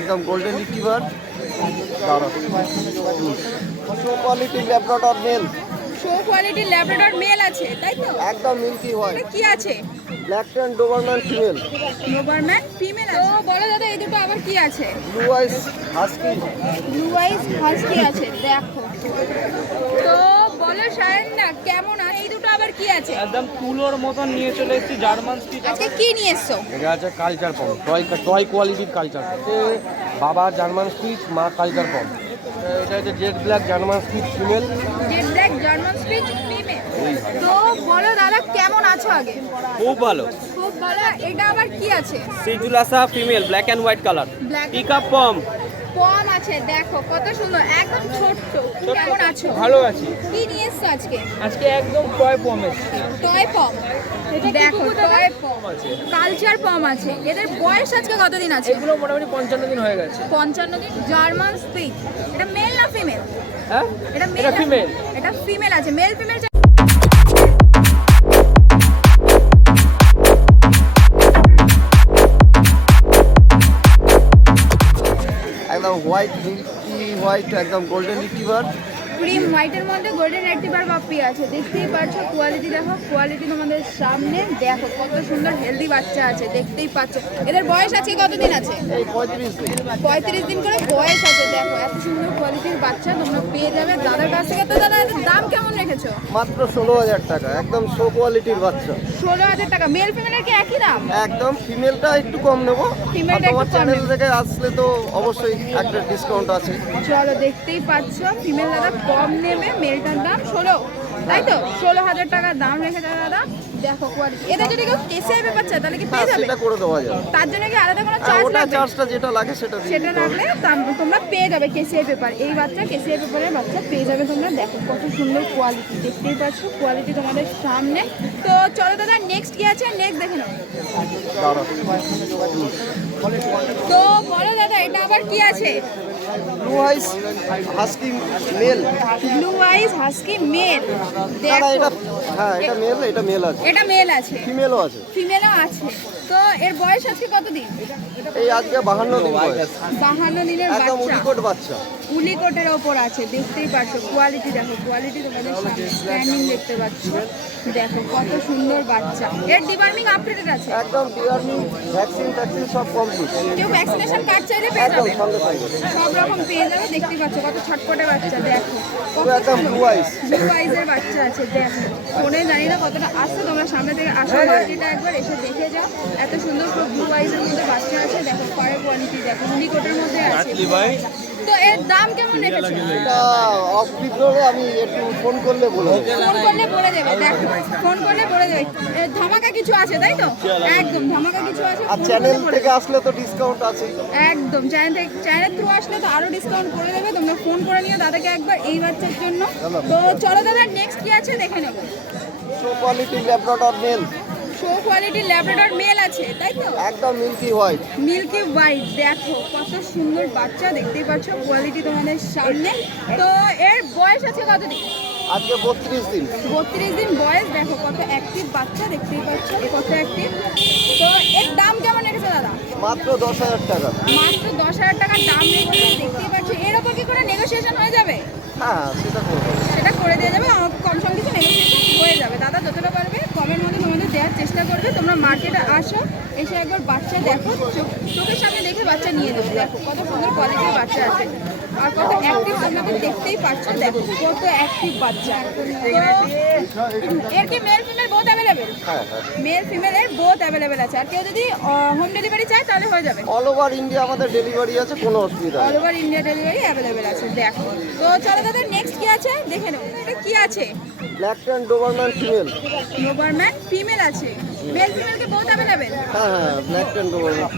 একদম golden retriever show quality Labrador male. Show কোয়ালিটির Labrador male আছে, তাই তো? একদম মিল্কি হোয়াইট। এটা কি আছে? Black tan Doberman female. Doberman female আছে। তো বলো দাদা, এই দুটো আবার কি আছে? Blue ice husky. Blue ice husky আছে, দেখো। তো বলো সায়নদা, কেমন আছে? এই দুটো আবার কি আছে? একদম তুলোর মতন নিয়ে চলে এসেছি জার্মান স্পিচ। আজকে কি নিয়ে এসছো? এটা আছে কালচার পম, টয় কোয়ালিটির কালচার। বাবা জার্মান স্পিচ, মা কালচার পম। এটা হচ্ছে jet black German speech female. Jet black German speech female. তো বলো দাদা, কেমন আছো আগে? খুব ভালো। খুব ভালো। এটা আবার কি আছে? সিজুলাসা female, black and white colour. Black and পিকআপ পম। পম আছে, দেখো কত সুন্দর, একদম ছোট্ট। কেমন আছো? ভালো আছি। কি নিয়ে এসছো আজকে? আজকে একদম টয় পম এসেছি। টয় পম। দেখো টয় পম আছে, কালচার পম আছে। এদের বয়স আজকে কতদিন আছে? এগুলো মোটামুটি 55 দিন হয়ে গেছে। 55 দিন। German Spitz. এটা মেল না ফিমেল? হ্যাঁ, এটা মেল এটা ফিমেল। এটা ফিমেল আছে। মেল ফিমেল একদম হোয়াইট মিল্কি হোয়াইট, একদম গোল্ডেন রিট্রিভার। ক্রিম হোয়াইটের মধ্যে গোল্ডেন রেট্রিভার পাপ্পি আছে। দেখতেই পাচ্ছ, কোয়ালিটি দেখো, কোয়ালিটি তোমাদের সামনে দেখো কত সুন্দর হেলদি বাচ্চা আছে, দেখতেই পাচ্ছ। এদের বয়স আছে কতদিন আছে? এই 35 দিন। 35 দিন করে বয়স আছে। দেখো এত সুন্দর কোয়ালিটির বাচ্চা তোমরা পেয়ে যাবে দাদার কাছ থেকে। তো দাদা, এদের দাম কেমন রেখেছো? মাত্র 16,000 টাকা, একদম শো কোয়ালিটির বাচ্চা। 16,000 টাকা। মেল ফিমেলের কি একই দাম? একদম ফিমেলটা একটু কম নেবো। ফিমেলটা তোমার একটু কম চ্যানেল নেবো। থেকে আসলে তো অবশ্যই একটা ডিসকাউন্ট আছে। চলো, দেখতেই পাচ্ছ ফিমেল দাদা কম নেবে, মেলটার দাম 16, তাই তো? 16,000 টাকা দাম রেখেছে দাদা। দেখো কোয়ালিটি। এদের যদি কেউ কেসিআই পেপার চায় তাহলে কি হ্যাঁ, পেয়ে যাবে? সেটা করে দেওয়া যাবে। তার জন্য কি আলাদা কোনো হ্যাঁ, চার্জ ওটা লাগবে? চার্জটা যেটা লাগে সেটা দিয়ে সেটা দিতে হবে। রাখলে তোমরা পেয়ে যাবে কেসিআই পেপার। এই বাচ্চা কেসিআই পেপারের বাচ্চা পেয়ে যাবে তোমরা। দেখো কত সুন্দর কোয়ালিটি, দেখতেই পাচ্ছ কোয়ালিটি তোমাদের সামনে। তো চলো দাদা, নেক্সট কি আছে নেক্সট দেখে নাও। দাঁড়াও। তো বলো দাদা, এটা আবার কি আছে? Blue ice husky mail. Blue ice husky mail. দাঁড়া, দেখো এটা হ্যাঁ, এটা মেল, এটা মেল আছে, এটা মেল আছে, ফিমেলও আছে। ফিমেলও আছে। তো এর বয়স আজকে কতদিন? এই আজকে 52 দিন বয়স। 52 দিনের একদম বাচ্চা। উলিকট বাচ্চা। উলিকটের ওপর আছে, দেখতেই পাচ্ছ। কোয়ালিটি দেখো, কোয়ালিটি তোমাদের সামনে স্ট্যান্ডিং দেখতে পাচ্ছ। দেখো কত সুন্দর বাচ্চা। এর ডিওয়ার্মিং আপডেটেড আছে। একদম ডিওয়ার্মিং ভ্যাকসিন ট্যাকসিন সব কমপ্লিট। কেউ ভ্যাকসিনেশন কার্ড চাইলে পেয়ে একদম যাবে, সঙ্গে সঙ্গে। সব রকম পেয়ে যাবে। দেখতেই পাচ্ছ কত ছটপটে বাচ্চা। দেখো পুরো একদম ব্লু আইস। ব্লু আইজের বাচ্চা আছে। দেখো ফোনে জানি না কতটা আসছে, তোমরা সামনে থেকে আসো, বাচ্চাটা একবার এসে দেখে যাও। এত সুন্দর ব্লু আইজের মধ্যে বাচ্চা আছে। দেখো পায়ের কোয়ালিটি দেখো, উলিকটের মধ্যে আছে। তো এর দাম কেমন রেখেছো? এটা অফ ভিডিওরে আমি একটু ফোন করলে বলে দেবো। ফোন করলে বলে দেবে। দেখো ফোন করলে বলে দেবে। এর ধামাকা কিছু আছে, তাই তো? একদম ধামাকা কিছু আছে। আর ফোন চ্যানেল করলে বলে থেকে দেবে। আসলে তো ডিসকাউন্ট আছে। একদম চ্যানেল থ্রু আসলে তো আরো ডিসকাউন্ট করে দেবে। তোমরা ফোন করে নিও দাদাকে একবার এই বাচ্চার জন্য। তো চলো দাদা, নেক্সট কি আছে দেখে নেবো। Show quality Labrador male. Show কোয়ালিটির ল্যাব্রাডর মেল আছে, তাই তো? একদম মিল্কি হোয়াইট। Milky white. দেখো কত সুন্দর বাচ্চা, দেখতেই পাচ্ছ কোয়ালিটি তোমাদের সামনে। তো এর বয়স আছে কতদিন? আজকে 32 দিন। 32 দিন বয়স। দেখো কত অ্যাক্টিভ বাচ্চা, দেখতেই পাচ্ছ কত অ্যাক্টিভ। তো এর দাম কেমন রেখেছে দাদা? মাত্র 10,000 টাকা। মাত্র 10,000 টাকার দাম রেখেছে, দেখতেই পাচ্ছ। এর ওপর কি করে নেগোসিয়েশন হয়ে যাবে? হ্যাঁ, সেটা করবো। সেটা করে দিয়ে যাবে, কম সম কিছু নেগোসিয়েশন হয়ে যাবে। দাদা যতটা পারবে কমের মধ্যে তোমাদের দেওয়ার চেষ্টা করবে। তোমরা মার্কেটে আসো, এসে একবার বাচ্চা দেখো, চোখের সামনে দেখে বাচ্চা নিয়ে যাবে। দেখো কত সুন্দর কোয়ালিটির বাচ্চা আছে আর কত অ্যাক্টিভ, তোমরা তো দেখতেই পাচ্ছ। দেখো কত অ্যাক্টিভ বাচ্চা। তো এর কি মেল ফিমেল বোথ অ্যাভেলেবেল? হ্যাঁ হ্যাঁ, মেল ফিমেলের বোথ অ্যাভেলেবেল আছে। আর কেউ যদি হোম ডেলিভারি চায় তাহলে হয়ে যাবে। অল ওভার ইন্ডিয়া আমাদের ডেলিভারি আছে, কোনো অসুবিধা অল নেই। ওভার ইন্ডিয়া ডেলিভারি অ্যাভেলেবেল আছে। দেখো তো চলো দাদা, নেক্সট কি আছে দেখে নেবো। এটা কি আছে? Black tan Doberman female. Doberman female আছে। মেল ফিমেলকে বোথ অ্যাভেলেবেল? হ্যাঁ হ্যাঁ, black tan Doberman.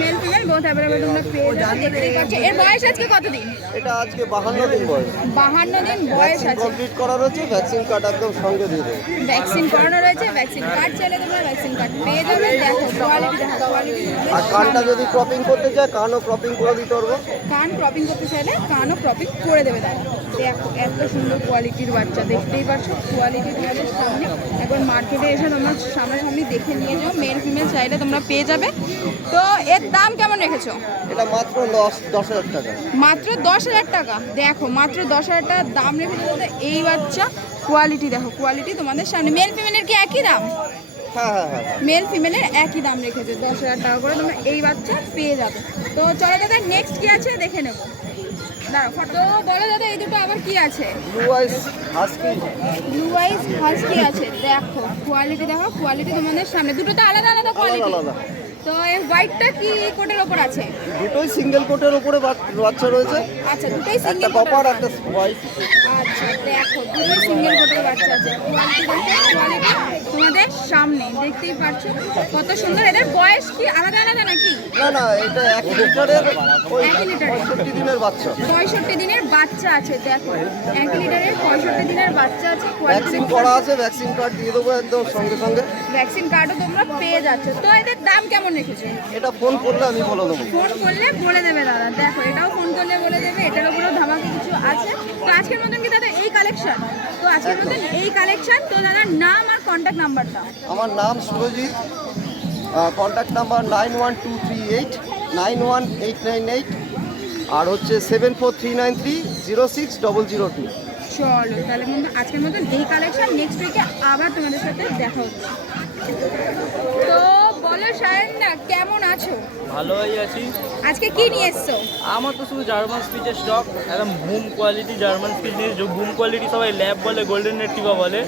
Male female both available তোমরা পেয়ে যাবে, দেখতেই পাচ্ছ। এর বয়স আজকে কতদিন? এটা আজকে 52 দিন বয়স। 52 দিন বয়স আছে। কমপ্লিট করা রয়েছে, ভ্যাকসিন কার্ড একদম সঙ্গে দিয়ে দেবো। ভ্যাকসিন করানো রয়েছে, ভ্যাকসিন কার্ড চাইলে তোমরা ভ্যাকসিন কার্ড পেয়ে যাবে। দেখো কোয়ালিটি, দেখো কোয়ালিটি। আর কানটা যদি ক্রপিং করতে চায়, কানও ক্রপিং করে দিতে পারবো। কান ক্রপিং করতে চাইলে কানও ক্রপিং করে দেবে দাদা। দেখো এত সুন্দর কোয়ালিটির বাচ্চা, দেখতেই পাচ্ছ কোয়ালিটি তোমাদের সামনে। একবার মার্কেটে এসে তোমরা সামনাসামনি দেখে নিয়ে যাও। মেল ফিমেল চাইলে তোমরা পেয়ে যাবে। তো এর দাম কেমন রেখেছো? এটা মাত্র 10,000 টাকা। মাত্র 10,000 টাকা। দেখো মাত্র 10,000 টাকার দাম রেখেছো তোমাদের এই বাচ্চা। কোয়ালিটি দেখো, কোয়ালিটি তোমাদের সামনে। মেল ফিমেলের কি একই দাম? হ্যাঁ হ্যাঁ হ্যাঁ। মেল ফিমেলের একই দাম রেখেছে, 10,000 টাকা করে তোমরা এই বাচ্চা পেয়ে যাবে। তো চলো দাদা নেক্সট কি আছে দেখে নেবো। দাঁড়াও ফটো বলো দাদা, এই দুটো আবার কি আছে? Blue ice husky. Blue ice husky আছে। দেখো কোয়ালিটি দেখো, কোয়ালিটি তোমাদের সামনে। দুটো তো আলাদা আলাদা কোয়ালিটি। আলাদা। তো এই হোয়াইটটা কি কোটের ওপর আছে? দুটোই সিঙ্গেল কোটের উপরে বাচ্চা রয়েছে। আচ্ছা দুটোই একটা সিঙ্গেল কপার একটা হোয়াইট। আচ্ছা দেখো দুটোই সিঙ্গেল কোটের বাচ্চা আছে। কোয়ালিটি দেখো, কোয়ালিটি তোমাদের সামনে দেখতেই পাচ্ছ কত সুন্দর। এদের বয়স কি আলাদা আলাদা নাকি? না না, এটা 1 লিটারের ওই 1 লিটারের 65 দিনের বাচ্চা। 65 দিনের বাচ্চা আছে। দেখো 1 লিটারের 65 দিনের বাচ্চা আছে। ভ্যাকসিন করা আছে, ভ্যাকসিন কার্ড দিয়ে দেবো একদম সঙ্গে সঙ্গে। ভ্যাকসিন কার্ডও তোমরা পেয়ে যাচ্ছ। তো এদের দাম কেমন রেখেছো? এটা ফোন করলে আমি বলে দেবো। ফোন করলে বলে দেবে দাদা। দেখো এটাও ফোন করলে বলে দেবে, এটার উপরেও ধামাকে কিছু আছে। তো আজকের মতন কি দাদা এই কালেকশন? তো আজকের মতন এই কালেকশন। তো দাদার নাম আর কন্ট্যাক্ট নাম্বারটা? আমার নাম সুরজিৎ, কন্ট্যাক্ট নাম্বার 912389 91898 আর হচ্ছে 7439306002। চলো তাহলে বন্ধু আজকের মতন এই কালেকশন। নেক্সট উইকে আবার তোমাদের সাথে দেখা হচ্ছে। তো বলো সায়ন না, কেমন আছো? ভালোই আছি। আজকে কি নিয়ে এসছো? আমার তো শুধু জার্মান স্পিচের স্টক, একদম বুম কোয়ালিটি জার্মান স্পিচ নিয়ে। যে বুম কোয়ালিটি সবাই ল্যাব বলে, গোল্ডেন রেট্রিভার বলে,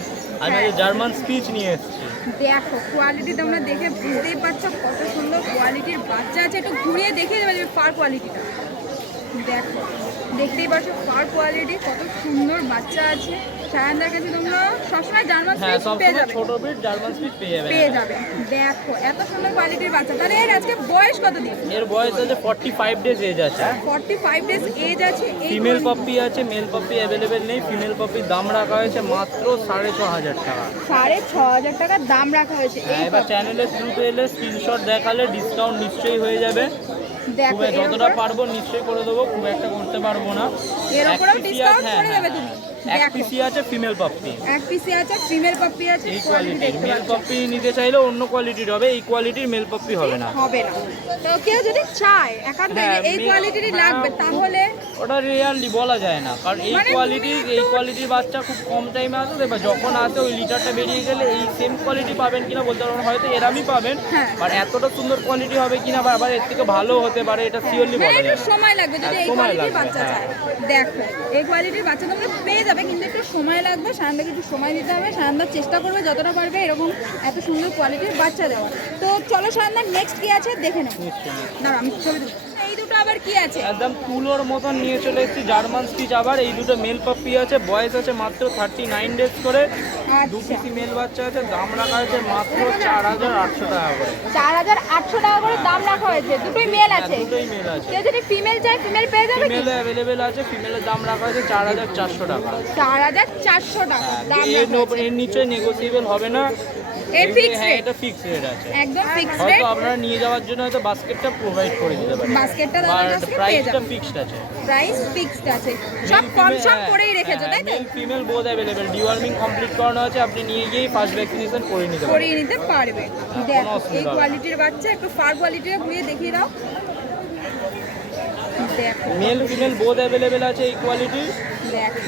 আমি আজকে জার্মান স্পিচ নিয়ে এসেছি। দেখো কোয়ালিটি তোমরা দেখে বুঝতেই পারছো কত সুন্দর কোয়ালিটির বাচ্চা আছে। একটু ঘুরিয়ে দেখে দেবে ফার কোয়ালিটিটা। দেখো দেখতেই পাচ্ছ ফার কোয়ালিটি কত সুন্দর বাচ্চা আছে। সায়নদার কাছে তোমরা সবসময় জার্মান হ্যাঁ, স্পিচ পেয়ে সবসময় যাবে, ছোট বিট জার্মান স্পিচ পেয়ে যাবে। পেয়ে যাবে। দেখো এত সুন্দর কোয়ালিটির বাচ্চা। তাহলে এর আজকে বয়স কত দিন? এর বয়স আছে 45 ডেজ এজ আছে। 45 ডেজ এজ আছে। এই ফিমেল পপি আছে, মেল পপি অ্যাভেলেবেল নেই। ফিমেল পপির দাম রাখা হয়েছে মাত্র 6,500 টাকা। 6,500 টাকার দাম রাখা হয়েছে। এই এবার চ্যানেলের থ্রুতে এলে স্ক্রিনশট দেখালে ডিসকাউন্ট নিশ্চয়ই হয়ে যাবে। দেখো খুব যতটা পারবো নিশ্চয়ই করে দেবো, খুব একটা করতে পারবো না। এর উপরেও এক পিসি ডিসকাউন্ট আছে, করে দেবে তুমি। এক দেখো পিসি আছে ফিমেল পপি। এক পিসি আছে, ফিমেল পপি আছে। এই কোয়ালিটি কোয়ালিটির দেখতে মেল পাচ্ছ। পপি নিতে চাইলে অন্য কোয়ালিটির হবে, এই কোয়ালিটির মেল পপি হবে না। হবে না। তো কেউ যদি চায় একান্ত হ্যাঁ, এই মেল- কোয়ালিটিরই হ্যাঁ, লাগবে তাহলে ওটা রিয়ালি বলা যায় না, কারণ এই মানে কোয়ালিটির বাচ্চা খুব কম টাইমে আসে। এবার যখন আসে ওই লিটারটা বেরিয়ে গেলে এই সেম কোয়ালিটি পাবেন কিনা বলতে পারবো না, হয়তো এরামই পাবেন। হ্যাঁ। আর এতটা সুন্দর কোয়ালিটি হবে কিনা বা আবার এর থেকে ভালো হতে পারে, এটা শিওরলি মানে বলা একটু যায় না। সময় লাগবে যদি এই সময় কোয়ালিটির লাগবে, বাচ্চা হ্যাঁ। চায়। দেখো এই কোয়ালিটির বাচ্চা তোমরা পেয়ে যাবে, কিন্তু একটু সময় লাগবে। সায়নদাকে একটু সময় দিতে হবে। সায়নদা চেষ্টা করবে যতটা পারবে এরকম এত সুন্দর কোয়ালিটির বাচ্চা দেওয়ার। তো চলো সায়নদা নেক্সট কি আছে দেখে নেবো। দাঁড়া আমি ছবি দেবো। এই দুটো আবার কি আছে? একদম তুলোর মতন নিয়ে চলে এসেছি জার্মান স্পিচ। আবার এই দুটো মেল পপি আছে, বয়স আছে মাত্র 39 ডেজ করে। দু আচ্ছা পিসি মেল বাচ্চা আছে, দাম রাখা হয়েছে মাত্র 4,800 টাকা করে। 4,800 টাকা করে দাম রাখা হয়েছে। দুটোই মেল আছে। দুটোই মেল আছে। কেউ যদি ফিমেল চায় ফিমেল পেয়ে যাবে কি? ফিমেল অ্যাভেলেবেল আছে, ফিমেলের দাম রাখা হয়েছে 4,400 টাকা। 4,400 টাকা দাম রাখা হয়েছে। এর নিচে নেগোসিয়েবল হবে না। এর ফিক্স হ্যাঁ, রেট, এটা ফিক্স রেট আছে। একদম ফিক্স রেট। হয়তো আপনারা নিয়ে যাওয়ার জন্য হয়তো বাস্কেটটা প্রোভাইড করে দিতে পারেন, বাস্কেটটা দাদার বাট কাছে পেয়ে প্রাইসটা যাবেন। ফিক্সড আছে। প্রাইস ফিক্সড আছে। সব কম সম করেই রেখেছো তাই তো? Mail female both available. Deworming complete করানো আছে, আপনি নিয়ে গিয়েই ফার্স্ট ভ্যাকসিনেশন করে নিতে পারেন। করিয়ে নিতে পারবে। কোনো দেখো অসুবিধা এই হবে না। কোয়ালিটির বাচ্চা একটু ফার কোয়ালিটির ঘুরিয়ে দেখিয়ে দাও। দেখো মেল ফিমেল বোথ অ্যাভেলেবেল আছে এই কোয়ালিটি। দেখো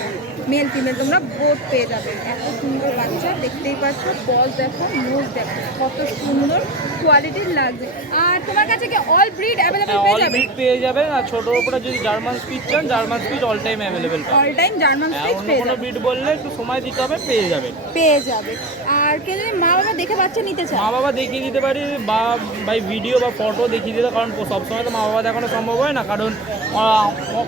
মেল ফিমেল তোমরা বোথ পেয়ে যাবে। এত সুন্দর বাচ্চা দেখতেই পাচ্ছ। বল দেখো, নোজ দেখো কত সুন্দর কোয়ালিটির লাগছে। আর তোমার কাছে কি অল ব্রিড অ্যাভেলেবল পেয়ে অল যাবে? ব্রিড পেয়ে যাবেন। আর ছোটোর উপরে যদি জার্মান স্পিচ চান, German speech all time available পাবেন। অল টাইম জার্মান স্পিচ অন্য পেয়ে কোনো যাবে। ব্রিড বললে একটু সময় দিতে হবে, পেয়ে যাবেন। পেয়ে যাবে। আর কেউ যদি মা বাবা দেখে বাচ্চা নিতে চায় মা বাবা দেখিয়ে দিতে পারি, বা বাই ভিডিও বা ফটো দেখিয়ে দিতে, কারণ সবসময় তো মা বাবা দেখানো সম্ভব হয় না, কারণ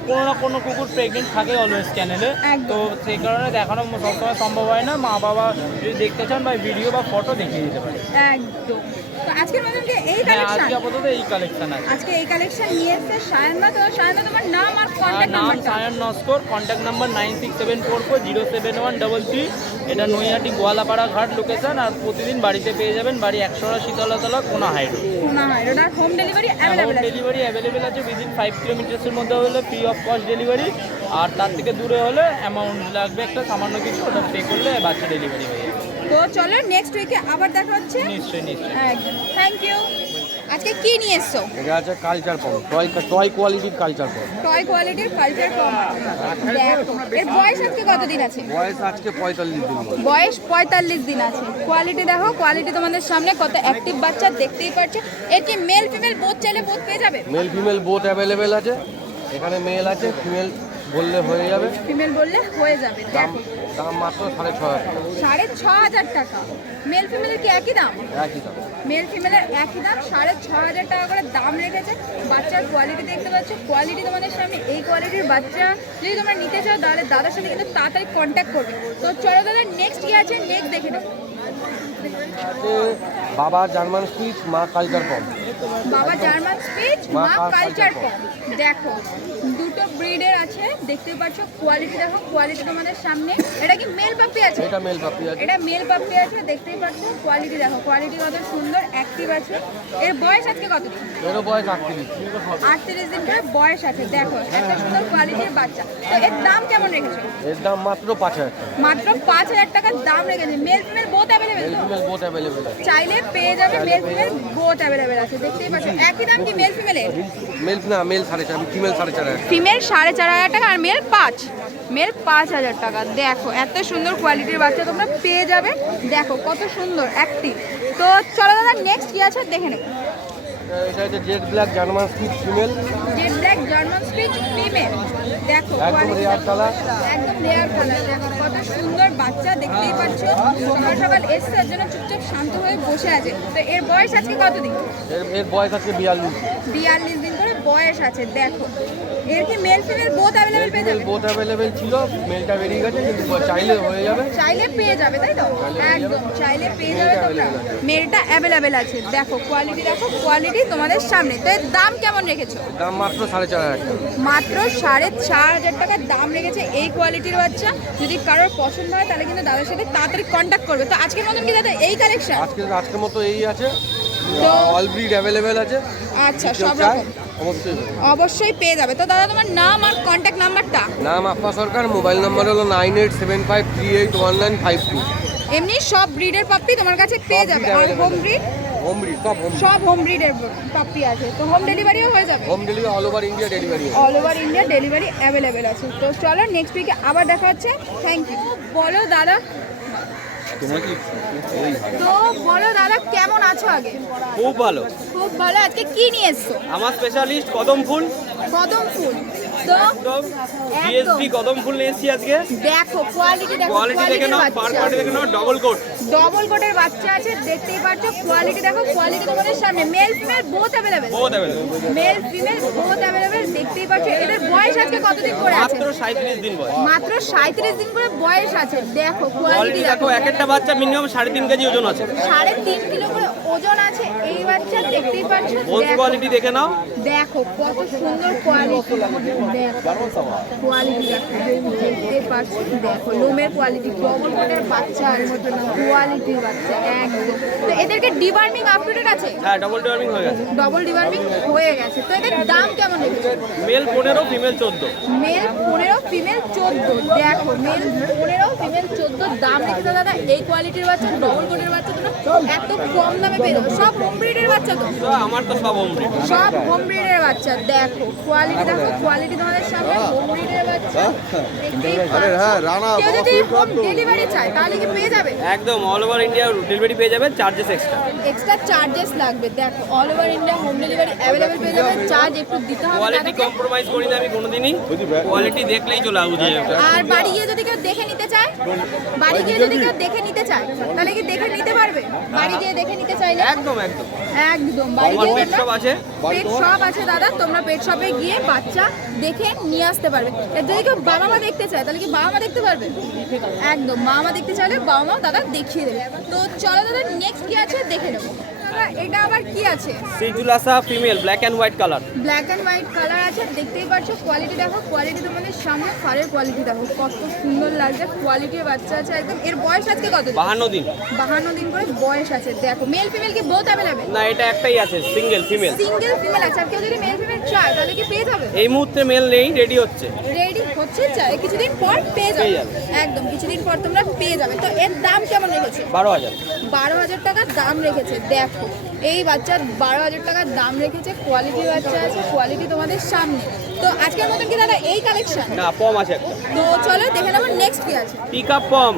কোনো না কোনো কুকুর প্রেগনেন্ট থাকে অলওয়েজ চ্যানেলে। একদম। তো সেই কারণে দেখানো সবসময় সম্ভব হয় না। মা বাবা যদি দেখতে চান বা ভিডিও বা ফটো দেখিয়ে দিতে পারি। একদম। তো আজকের মতন কি এই হ্যাঁ, কালেকশন? আজকে আপাতত এই কালেকশন আছে। আজকে এই কালেকশন নিয়ে এসেছে সায়নদা। তো সায়নদা তোমার নাম আর আর কন্ট্যাক্ট নাম নাম্বারটা? Sayan Naskar, contact number 9674407133। এটা নৈহাটি গোয়ালাপাড়া ঘাট লোকেশন। আর প্রতিদিন বাড়িতে পেয়ে যাবেন। বাড়ি 100 শীতলাতলা, কোনা হাই রোড। শোনা হয় ওটা হোম ডেলিভারি হোম অ্যাভেলেবল আছে। ডেলিভারি অ্যাভেলেবেল আছে। উইদিন 5 কিলোমিটার্সের মধ্যে হলে ফ্রি অফ কস্ট ডেলিভারি। আর তার থেকে দূরে হলে অ্যামাউন্ট লাগবে একটা সামান্য কিছু, ওটা পে করলে বাচ্চা ডেলিভারি হয়ে যাবে। তো চলো নেক্সট উইকে আবার দেখা হচ্ছে। নিশ্চয়ই নিশ্চয়ই। একদম। Thank you. আজকে কি নিয়ে এসছো? এটা আছে কালচার পম, টয় কোয়ালিটির কালচার পম। টয় কোয়ালিটির কালচার কম। এর বয়স আজকে কতদিন আছে? বয়স আজকে 45 দিন। বয়স 45 দিন আছে। কোয়ালিটি দেখো, কোয়ালিটি তোমাদের সামনে কত অ্যাক্টিভ বাচ্চা দেখতেই পাচ্ছ। এর কি মেল ফিমেল বোথ চাইলে বোথ পেয়ে যাবে? মেল ফিমেল বোথ অ্যাভেলেবেল আছে। এখানে মেল আছে, ফিমেল বললে হয়ে যাবে। ফিমেল বললে হয়ে যাবে। দাম দেখো দাম মাত্র 6,500 টাকা। 6,500 টাকা। মেল ফিমেলের কি একই দাম? একই দাম। মেল ফিমেলের একই দাম, 6,500 টাকা করে দাম রেখেছে। বাচ্চার কোয়ালিটি দেখতে পাচ্ছ, কোয়ালিটি তোমাদের সামনে। এই কোয়ালিটির বাচ্চা যদি তোমরা নিতে চাও তাহলে দাদার সাথে কিন্তু তাড়াতাড়ি কন্ট্যাক্ট করবে। তো চলো দাদা, নেক্সট কি আছে নেক্সট দেখে নেবো। আছে বাবা জার্মান স্পিচ, মা কালচার পম। বাবা জার্মান স্পিচ, মা মা কালচার কালচার কম। দেখো দুটো ব্রিডের আছে, দেখতে পাচ্ছ। কোয়ালিটি দেখো, কোয়ালিটি তোমাদের সামনে। এটা কি মেল পাপি আছে? এটা মেল পাপি আছে। এটা মেল পাপি আছে, দেখতেই পাচ্ছ। কোয়ালিটি দেখো, কোয়ালিটি কত সুন্দর অ্যাক্টিভ আছে। এর বয়স আজকে কত দিন? এরও বয়স 38। 38 দিন করে বয়স আছে। দেখো এত সুন্দর কোয়ালিটির বাচ্চা। তো এর দাম কেমন রেখেছো? এর দাম মাত্র 5,000 টাকা। মাত্র 5,000 টাকার দাম রেখেছে। Male female both available male তো? ফিমেল বোথ অ্যাভেলেবেল আছে। চাইলে পেয়ে যাবে। মেল ফিমেল বোথ অ্যাভেলেবেল আছে, দেখতেই পাচ্ছ। একই দাম কি মেল ফিমেলের? মেল না, মেল 4,500, ফিমেল 4,500। ফিমেল 4,500 টাকা আর মেল 5। মেল 5,000 টাকা। দেখো এত সুন্দর কোয়ালিটির বাচ্চা তোমরা পেয়ে যাবে। দেখো কত সুন্দর অ্যাক্টিভ। তো চলো দাদা, নেক্সট কি আছে দেখে নেব। এটা হচ্ছে jet black German speech female. Jet black German speech female. দেখো একদম quality রেয়ার কালার। একদম রেয়ার কালার। দেখো কত সুন্দর বাচ্চা, দেখতেই পাচ্ছ। সকাল সকাল এসছে, তার জন্য চুপচাপ শান্ত হয়ে বসে আছে। তো এর বয়স আজকে কতদিন? এর বয়স আছে 42। 42 দিন করে বয়স আছে। দেখো এর কি মেল ফিমেল বোথ অ্যাভেলেবেল পেয়ে ফিমেল যাবে? বোথ অ্যাভেলেবেল ছিল, মেলটা বেরিয়ে গেছে, কিন্তু চাইলে হয়ে যাবে। চাইলে পেয়ে যাবে, তাই তো? একদম চাইলে পেয়ে যাবে তোমরা। মেলটা অ্যাভেলেবেল আছে। দেখো কোয়ালিটি দেখো, কোয়ালিটি তোমাদের সামনে। তো এর দাম কেমন রেখেছো? দাম মাত্র 4,500 টাকা। মাত্র 4,500 টাকার দাম রেখেছে এই কোয়ালিটির বাচ্চা। যদি কারোর পছন্দ হয় তাহলে কিন্তু দাদার সাথে তাড়াতাড়ি কন্ট্যাক্ট করবে। তো আজকের মতন কি দাদা এই কালেকশন? আজকের মতো এই আছে। তো অল ব্রিড অ্যাভেলেবেল আছে। আচ্ছা, কেউ সব চায়, রকম অবশ্যই। অবশ্যই পেয়ে যাবে। তো দাদা তোমার নাম আর কন্ট্যাক্ট নাম্বারটা? নাম আপ্পা সরকার, মোবাইল নাম্বার হলো 9875381952। এমনি সব ব্রিডের পাপ্পি তোমার কাছে পেয়ে যাবে। আর হোম ব্রিড? হোম ব্রিড সব হোম ব্রিডের পাপ্পি আছে। তো হোম ডেলিভারিও হয়ে যাবে? Home delivery all over India delivery. All over India delivery available আছে। তো চলো নেক্সট উইকে আবার দেখা হচ্ছে। Thank you. বলো দাদা, তো বলো দাদা কেমন আছো আগে? খুব ভালো। খুব ভালো। আজকে কি নিয়ে এসছো? আমার স্পেশালিস্ট কদম ফুল। কদম ফুল। তো একদম জিএসপি কদম ফুল নিয়ে এসেছি আজকে। দেখো কোয়ালিটি দেখো, কোয়ালিটি দেখে নাও, পার কোয়ালিটি দেখে নাও, ডবল কোট। ডবল কোটের বাচ্চা আছে, দেখতেই পাচ্ছ। কোয়ালিটি দেখো, কোয়ালিটি তোমাদের সামনে। Male female both available. বহুত available. Male female both available, দেখতেই পাচ্ছ। এদের বয়স আজকে কতদিন করে আছে? মাত্র 37 দিন বয়স। মাত্র 37 দিন করে বয়স আছে। দেখো কোয়ালিটি কোয়ালিটি দেখো, এক একটা বাচ্চা মিনিমাম 3.5 কেজি ওজন আছে। 3.5 কিলো করে ওজন আছে এই বাচ্চা, দেখতেই পাচ্ছ। বোন দেখো, কোয়ালিটি দেখে নাও। দেখো কত সুন্দর কোয়ালিটি। দেখো কোয়ালিটি দেখো, দেখতে পাচ্ছ। দেখো লোমের কোয়ালিটি, ডবল কোটের বাচ্চা আছে, কোয়ালিটির বাচ্চা একদম। তো এদেরকে ডিবার্মিং আপডেটেড আছে? হ্যাঁ, ডবল টার্মিং হয়ে গেছে। ডবল ডিবার্মিং হয়ে গেছে। তো এদের দাম কেমন রেখেছে? Male 15, female 14। Male 15, female 14। দেখো মেল 15, ফিমেল 14 দাম রেখেছে দাদা। এই কোয়ালিটির বাচ্চা, ডবল কোটের বাচ্চা তোমরা এত কম দামে পেয়ে যাবে। সব হোম ব্রিডের বাচ্চা তো? তো আমার তো সব হোম ব্রিড। সব হোম ব্রিডের বাচ্চা। দেখো কোয়ালিটি দেখো, কোয়ালিটি তোমাদের সামনে। হোম ব্রিডের বাচ্চা দেখতেই পাচ্ছ। কেউ যদি হোম ডেলিভারি চায় তাহলে কি পেয়ে যাবে? একদম অল ওভার ইন্ডিয়া ডেলিভারি পেয়ে যাবে, চার্জেস এক্সট্রা। এক্সট্রা চার্জেস লাগবে। দেখো all over India home delivery available পেয়ে যাবে। চার্জ একটু দিতে হবে কোয়ালিটি তাদেরকে। কম্প্রোমাইজ করি না আমি কোনোদিনই। কোয়ালিটি দেখলেই চলে বুঝে যাবে। আর বাড়ি গিয়ে যদি কেউ দেখে নিতে চায়, বাড়ি গিয়ে যদি কেউ দেখে নিতে চায় তাহলে কি দেখে নিতে পারবে? বাড়ি গিয়ে দেখে নিতে চাইলে একদম একদম। একদম বাড়ি আমার গিয়ে পেট শপ আছে। পেট শপ আছে দাদা। তোমরা পেট শপে গিয়ে বাচ্চা দেখে নিয়ে আসতে পারবে। আর যদি কেউ বাবা মা দেখতে চায় তাহলে কি বাবা মা দেখতে পারবে? একদম, মা মা দেখতে চাইলে বাবা মা দাদা দেখিয়ে দেবে। তো চলো দাদা নেক্সট কি আছে দেখে নেবো। দাদা এটা আবার কি আছে? সিজুলাসা female, black and white colour. Black and white colour আছে, দেখতেই পাচ্ছ। কোয়ালিটি দেখো, কোয়ালিটি তোমাদের সামনে। ফারের কোয়ালিটি দেখো কত সুন্দর লাগছে। কোয়ালিটির বাচ্চা আছে একদম। এর বয়স আজকে কত? 52 দিন। 52 দিন করে বয়স আছে। দেখো মেল ফিমেল কি বোথ অ্যাভেলেবেল? না, এটা একটাই আছে, সিঙ্গেল ফিমেল। সিঙ্গেল ফিমেল আছে। আর কেউ যদি মেল ফিমেল চায় তাহলে কি পেয়ে যাবে? এই মুহূর্তে মেল নেই, রেডি হচ্ছে। রেডি হচ্ছে, চায় কিছুদিন পর পেয়ে যাবে। একদম কিছুদিন পর তোমরা পেয়ে যাবে। তো এর দাম কেমন রেখেছে? 12,000। 12,000 টাকার দাম রেখেছে। দেখো এই বাচ্চার 12,000 টাকার দাম রেখেছে। কোয়ালিটি বাচ্চা আছে, কোয়ালিটি তোমাদের সামনে। তো আজকের মতন কি দাদা এই কালেকশন? না, পম আছে একটা। তো চলো দেখে নেবো নেক্সট কি আছে। পিক আপ পম।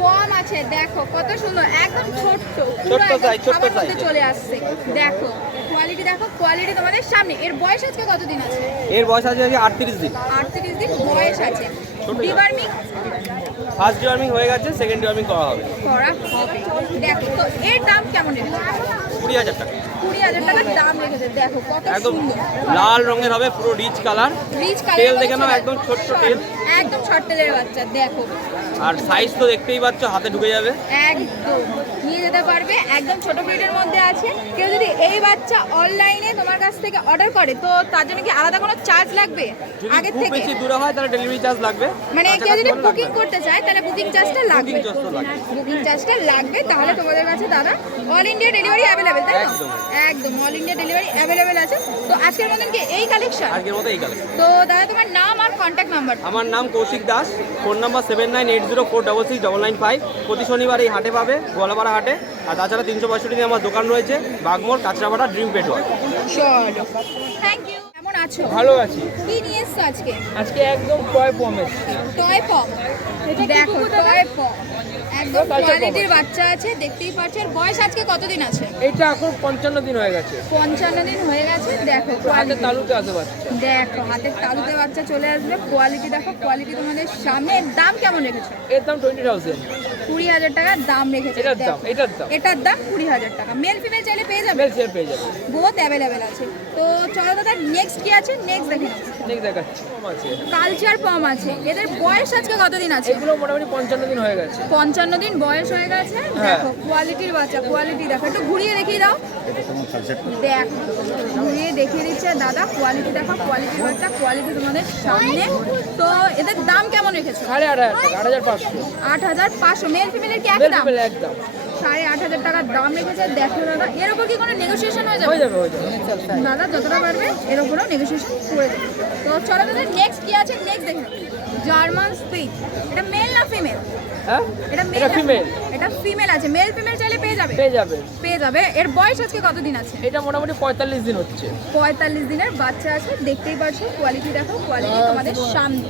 পম আছে, দেখো কত সুন্দর, একদম ছোট্ট, ছোট্ট size, ছোট্ট খাবার মধ্যে size। চলে আসছে। দেখো কোয়ালিটি, দেখো কোয়ালিটি তোমাদের সামনে। এর বয়স আজকে কতদিন আছে? এর বয়স আছে 38 দিন। 38 দিন বয়স আছে। ছোট ডিওয়ার্মিং ফার্স্ট ডিওয়ার্মিং হয়ে গেছে, সেকেন্ড ডিওয়ার্মিং করা হবে। করা হবে। দেখো তো এর দাম কেমন রেখেছে? 20,000 টাকা। 20,000 টাকার দাম রেখেছে। দেখো কত একদম সুন্দর, লাল রঙের হবে, পুরো রিচ কালার। রিচ তেল কালার দেখে নাও, একদম ছোট্ট তেল। একদম ছোট্ট তেলের বাচ্চা। দেখো আর সাইজ তো দেখতেই পাচ্ছ, হাতে ঢুকে যাবে। একদম নিয়ে যেতে পারবে, একদম ছোট ব্রিডের মধ্যে আছে। কেউ যদি এই বাচ্চা অনলাইনে তোমার কাছ থেকে অর্ডার করে তো তার জন্য কি আলাদা কোনো চার্জ লাগবে যদি আগের খুব থেকে? বেশি দূরে হয় তাহলে ডেলিভারি চার্জ লাগবে। মানে কেউ কাছাকাছি যদি হলে বুকিং লাগবে না। করতে চায় তাহলে বুকিং চার্জটা লাগবে। Booking charge তো লাগবে। বুকিং চার্জটা লাগবে। তাহলে তোমাদের কাছে দাদা অল ইন্ডিয়া ডেলিভারি অ্যাভেলেবেল, তাই তো? একদম। একদম অল ইন্ডিয়া ডেলিভারি অ্যাভেলেবেল আছে। তো আজকের মতন কি এই কালেকশন? আজকের মতো এই কালেকশন। তো দাদা তোমার নাম আর কন্ট্যাক্ট নাম্বার? আমার নাম কৌশিক দাস, ফোন নাম্বার 7980466995। প্রতি শনিবার এই হাটে পাবে, গোয়ালাপাড়া হাটে। আর তাছাড়া 365 দিন আমার দোকান রয়েছে, বাগমোড়, কাঁচরাপাড়া, ড্রিম পেটওয়ার। চলো থ্যাংক ইউ। কেমন আছো? ভালো আছি। কি নিয়ে এসছো আজকে? আজকে একদম টয় পম এসছে। টয় পম। দেখো টয় পম একদম বাচ্চা কোয়ালিটির বাচ্চা আছে, দেখতেই পাচ্ছেন। বয়স আজকে কতদিন আছে? এটা এখন 55 দিন হয়ে গেছে। 55 দিন হয়ে গেছে। দেখো হাতে quality। তালুতে আছে বাচ্চা। দেখো হাতের তালুতে বাচ্চা চলে আসবে। কোয়ালিটি দেখো, কোয়ালিটি তোমাদের সামনে। এর দাম কেমন রেখেছো? এর দাম 20,000। 20,000 টাকার দাম রেখেছে। এটার দেখো, দাম, এটার দাম। এটার দাম 20,000 টাকা। মেল ফিমেল চাইলে পেয়ে যাবে, মেল শেয়ার পেয়ে যাবে। বহুত অ্যাভেলেবেল আছে। তো চলো দাদা নেক্সট কি আছে নেক্সট দেখে নাও। নেক্সট দেখাচ্ছি। পম আছে। কালচার পম আছে। এদের বয়স আজকে কতদিন আছে? এগুলো মোটামুটি 55 দিন হয়ে গেছে। 55 দিন বয়স হয়ে গেছে। হ্যাঁ। দেখো কোয়ালিটির বাচ্চা, কোয়ালিটি দেখো। একটু ঘুরিয়ে দেখিয়ে দাও। দেখো ঘুরিয়ে দেখিয়ে দিচ্ছে দাদা। কোয়ালিটি দেখো, কোয়ালিটির বাচ্চা, কোয়ালিটি তোমাদের সামনে। তো এদের দাম কেমন রেখেছো? 8,500 টাকা, 8,500। 8,500। মেল ফিমেলের কি একই মেল দাম? ফিমেল একদম। 8,500 টাকার দাম রেখেছে। দেখো দাদা এর উপর কি কোনো নেগোসিয়েশন হয়ে হয়ে যাবে? যাবে, হয়ে যাবে। দাদা যতটা পারবে এর উপরও নেগোসিয়েশন করে দেবে। তো চলো দাদা নেক্সট কি আছে নেক্সট দেখে নাও। German Spitz. এটা মেল না ফিমেল? হ্যাঁ, এটা মেল এটা ফিমেল। এটা ফিমেল আছে। মেল ফিমেল চাইলে পেয়ে যাবে, পেয়ে যাবে। পেয়ে যাবে। এর বয়স আজকে কতদিন আছে? এটা মোটামুটি 45 দিন হচ্ছে। 45 দিনের বাচ্চা আছে। দেখতেই পাচ্ছ কোয়ালিটি দেখো, কোয়ালিটি তোমাদের সামনে।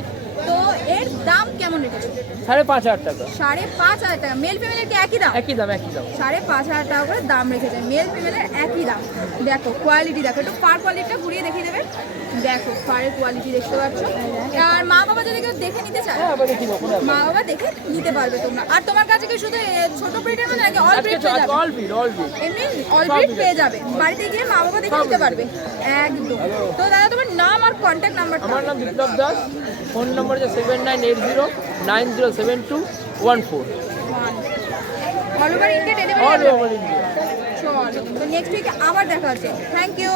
তো এর দাম কেমন রেখেছো? 5,500 টাকা। 5,500 টাকা। মেল ফিমেলের কি একই দাম? একই দাম, একই দাম। 5,500 টাকা করে দাম রেখেছে। মেল ফিমেলের একই দাম। দেখো কোয়ালিটি দেখো, একটু ফার কোয়ালিটিটা ঘুরিয়ে দেখিয়ে দেবে। দেখো ফারের কোয়ালিটি দেখতে পাচ্ছ। আর মা বাবা যদি কেউ দেখে নিতে চায়, হ্যাঁ, আবার দেখি না, কোনো ব্যাপার না। মা বাবা দেখে নিতে পারবে তোমরা। আর তোমার কাছে কি শুধু ছোট ব্রিডের মধ্যে নাকি অল ব্রিড পেয়ে যাবে? All breed, all breed. এমনি অল ব্রিড পেয়ে যাবে। বাড়িতে গিয়ে মা বাবা দেখে নিতে পারবে। একদম। তো দাদা তোমার নাম আর কন্ট্যাক্ট নাম্বারটা? আমার নাম বিপ্লব দাস, ফোন নম্বর হচ্ছে 7980907214। All over India all delivery. Over India. চলো তো নেক্সট উইকে আবার দেখা হচ্ছে। Thank you.